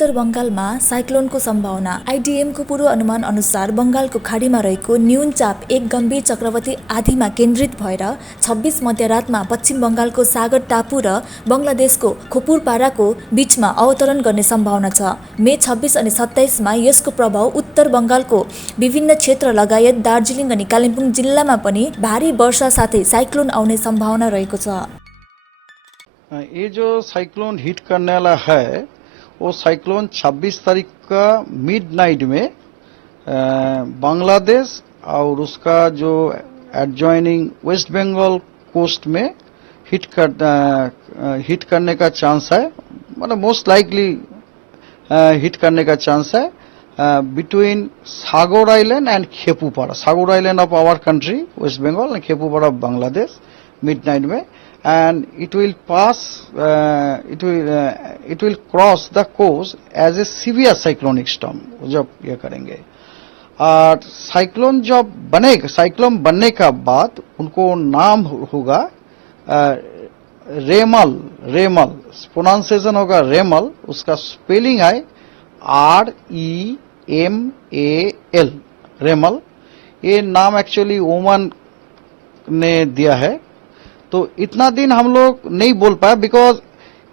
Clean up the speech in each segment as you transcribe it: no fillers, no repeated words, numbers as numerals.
उत्तर बंगालमा साइक्लोनको सम्भावना। आइडिएमको पूर्वानुमान अनुसार बंगालको खाडीमा रहेको न्यून चाप एक गम्भीर चक्रवाती आँधीमा केन्द्रित भएर 26 मध्यरातमा पश्चिम बंगालको सागर टापु र बंगलादेशको खोपुरपाराको बीचमा अवतरण गर्ने सम्भावना छ। मे 26 अनि 27 मा यसको प्रभाव उत्तर बंगालको विभिन्न क्षेत्र लगायत दार्जिलिङ अनि कालिम्पोङ जिल्लामा पनि भारी वर्षा साथै साइक्लोन आउने सम्भावना रहेको छ। ये जो साइक्लोन हिट करने वाला है वो साइक्लोन 26 तारीख का मिडनाइट में बांग्लादेश और उसका जो एडजॉइनिंग वेस्ट बंगाल कोस्ट में हिट करने का चांस है, मतलब मोस्ट लाइकली हिट करने का चांस है between Sagar island and Khepupara, Sagar island of our country West Bengal and Khepupara of Bangladesh midnight में, and it will pass it will cross the coast as a severe cyclonic storm जब ये करेंगे। और साइक्लोन जब बनेगा, साइक्लोन बनने का बाद उनको नाम होगा रेमल, रेमल प्रोनाउंसिएशन होगा रेमल, उसका स्पेलिंग है REMAL, रेमल। ये नाम एक्चुअली ओमान ने दिया है। तो इतना दिन हम लोग नहीं बोल पाए बिकॉज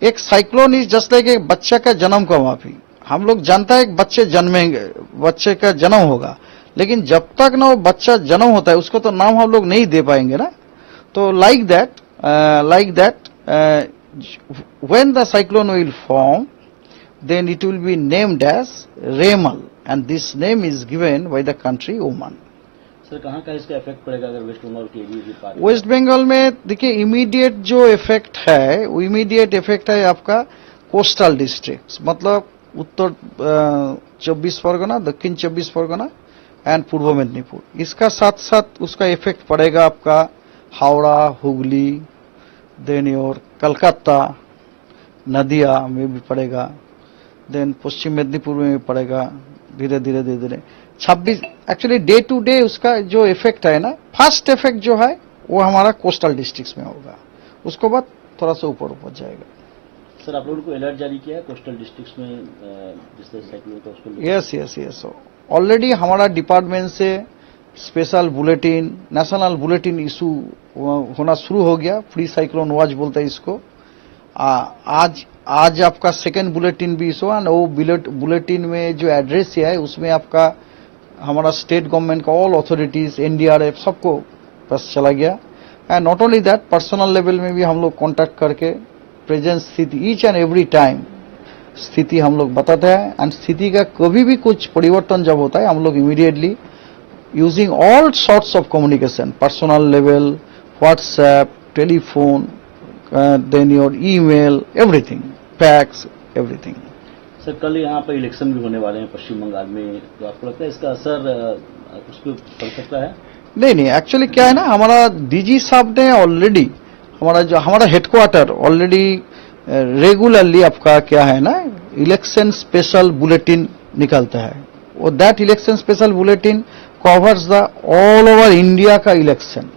एक साइक्लोन इज जस्ट लाइक एक बच्चा का जन्म का माफी। हम लोग जानता है एक बच्चे जन्मेंगे, बच्चे का जन्म होगा, लेकिन जब तक ना वो बच्चा जन्म होता है उसको तो नाम हम लोग नहीं दे पाएंगे ना। तो like that when the cyclone will form then it will be named as Remal and this name is given by the country Oman. Sir कहाँ का इसका इफेक्ट पड़ेगा अगर वेस्ट बंगाल के एरिया? वेस्ट बंगाल में देखिए इमीडिएट जो इफेक्ट है वो इमीडिएट इफेक्ट है आपका कोस्टल डिस्ट्रिक्ट्स, मतलब उत्तर 24 परगना, दक्षिण 24 परगना एंड पूर्व मेदिनीपुर। इसका साथ साथ उसका इफेक्ट पड़ेगा आपका हावड़ा, हुगली, देन और कलकत्ता, नदिया में भी पड़ेगा, देन पश्चिम मेदिनीपुर में भी पड़ेगा। धीरे धीरे धीरे धीरे 26 एक्चुअली डे टू डे उसका जो इफेक्ट है ना, फर्स्ट इफेक्ट जो है वो हमारा कोस्टल डिस्ट्रिक्ट्स में होगा, उसके बाद थोड़ा सा ऊपर ऊपर जाएगा। सर आप लोगों को अलर्ट जारी किया है कोस्टल डिस्ट्रिक्ट्स में जिस तरह साइक्लोन का उसको? यस ऑलरेडी हमारा डिपार्टमेंट से special bulletin, national bulletin issue होना शुरू हो गया। फ्री साइक्लोन वॉच बोलते हैं इसको। आज आपका सेकेंड बुलेटिन भी इशू है, वो बुलेटिन में जो एड्रेस है उसमें आपका हमारा स्टेट गवर्नमेंट का ऑल अथॉरिटीज, एनडीआरएफ सबको बस चला गया। And not only that, personal level में भी हम लोग कांटेक्ट करके प्रेजेंट स्थिति ईच एंड एवरी टाइम स्थिति हम लोग बताते हैं। एंड स्थिति का कभी भी कुछ परिवर्तन जब होता है हम लोग immediately using all sorts of communication, personal level, WhatsApp, telephone, then your email, everything, fax, everything. Sir कल यहाँ पर इलेक्शन भी होने वाले हैं पश्चिम बंगाल में, तो आपको लगता है इसका असर उस पर पड़ सकता है? नहीं, एक्चुअली क्या है ना, हमारा डीजी साहब ने ऑलरेडी हमारा हेडक्वार्टर ऑलरेडी रेगुलरली आपका क्या है ना इलेक्शन स्पेशल बुलेटिन निकलता है। वो that election special bulletin covers the all over India का इलेक्शन।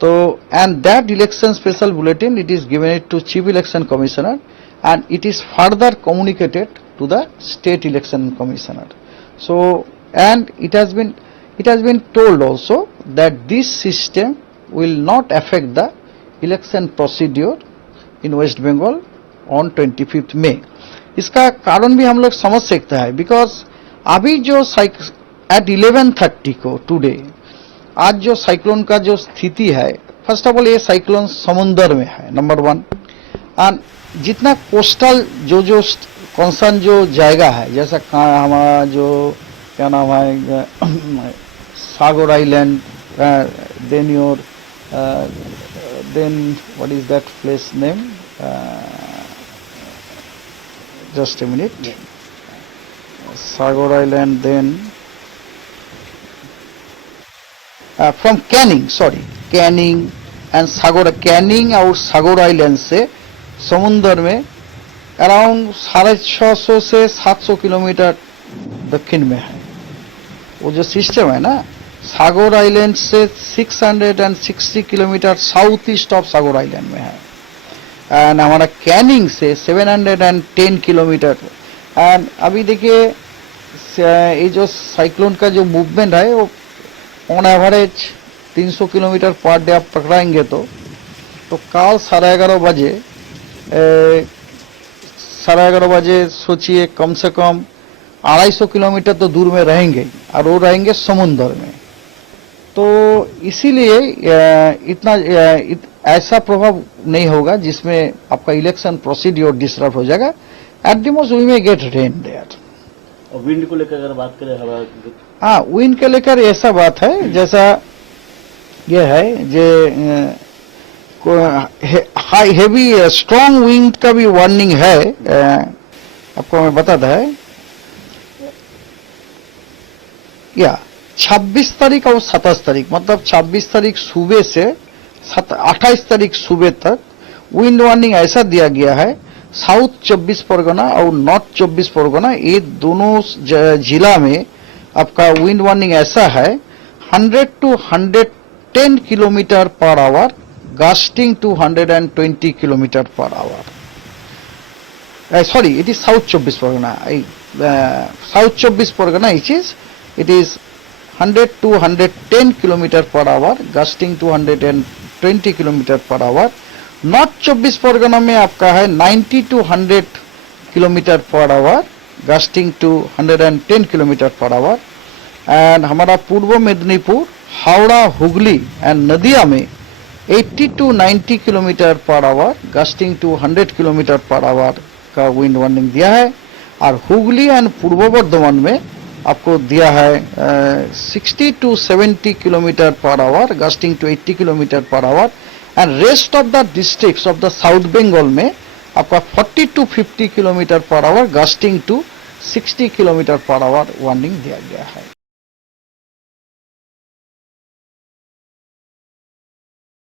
तो and that election special bulletin it is given it to chief election commissioner and it is further communicated to the state election commissioner. So and it has been told also that this system will not affect the election procedure in West Bengal on 25th May. इसका कारण भी हम लोग समझ सकते हैं because अभी जो एट 11:30 को टुडे आज जो साइक्लोन का जो स्थिति है, फर्स्ट ऑफ ऑल ये साइक्लोन समुद्र में है नंबर 1, एंड जितना कोस्टल जो कंसर्न जो जाएगा है, जैसा हमारा जो क्या नाम है Sagar island, then your then what is that place name, just a minute, Sagar island, then from Canning and Sagar, Canning और सागर आइलैंड से समुद्र में अराउंड 650 से 700 किलोमीटर दक्षिण में है। वो जो सिस्टम है ना, सागर आइलैंड से 660 kilometre south east of Sagar island में है, एंड हमारा कैनिंग से 710 किलोमीटर एंड अभी देखिए ये जो साइक्लोन का जो मूवमेंट है वो on average 300 kilometre per day आप पकड़ाएंगे तो कल 11:30 बजे 11:30 बजे सोचिए कम से कम 250 किलोमीटर तो दूर में रहेंगे और वो रहेंगे समुद्र में। तो इसीलिए इतना ऐसा प्रभाव नहीं होगा जिसमें आपका इलेक्शन प्रोसीड्योर डिस्टर्ब हो जाएगा। At the most we may get rain there. और विंड को लेकर अगर बात करें हवा, हाँ विंड के लेकर ऐसा बात है जैसा ये है जे हाई हेवी स्ट्रॉन्ग विंड का भी वार्निंग है। आपको मैं बताता है या 26 तारीख और 27 तारीख मतलब 26 तारीख सुबह से 28 तारीख सुबह तक विंड वार्निंग ऐसा दिया गया है। साउथ 24 परगना और नॉर्थ 24 परगना ये दोनों जिला में आपका विंड वार्निंग ऐसा है 100 to 110 kilometre per hour, gusting to 120 kilometre per our. Sorry, it is south 24 Pargana. South 24 Pargana it is 100 to 110 kilometre per hour, gusting to 120 kilometre per our. North 24 Pargana में आपका है 90 to 100 kilometre per hour, gusting to 110 kilometre per hour. And हमारा पूर्व Medinipur, Howrah, Hooghly and नदिया में 80 to 90 kilometre per hour, gusting to 100 kilometre per our का wind warning दिया है। और हुगली एंड पूर्व बर्धमान में आपको दिया है 60 to 70 kilometre per hour, gusting to 80 kilometre per hour. And rest of the districts of the south Bengal में आपका 40 to 50 kilometre per hour, gusting to 60 kilometre per hour warning दिया गया है।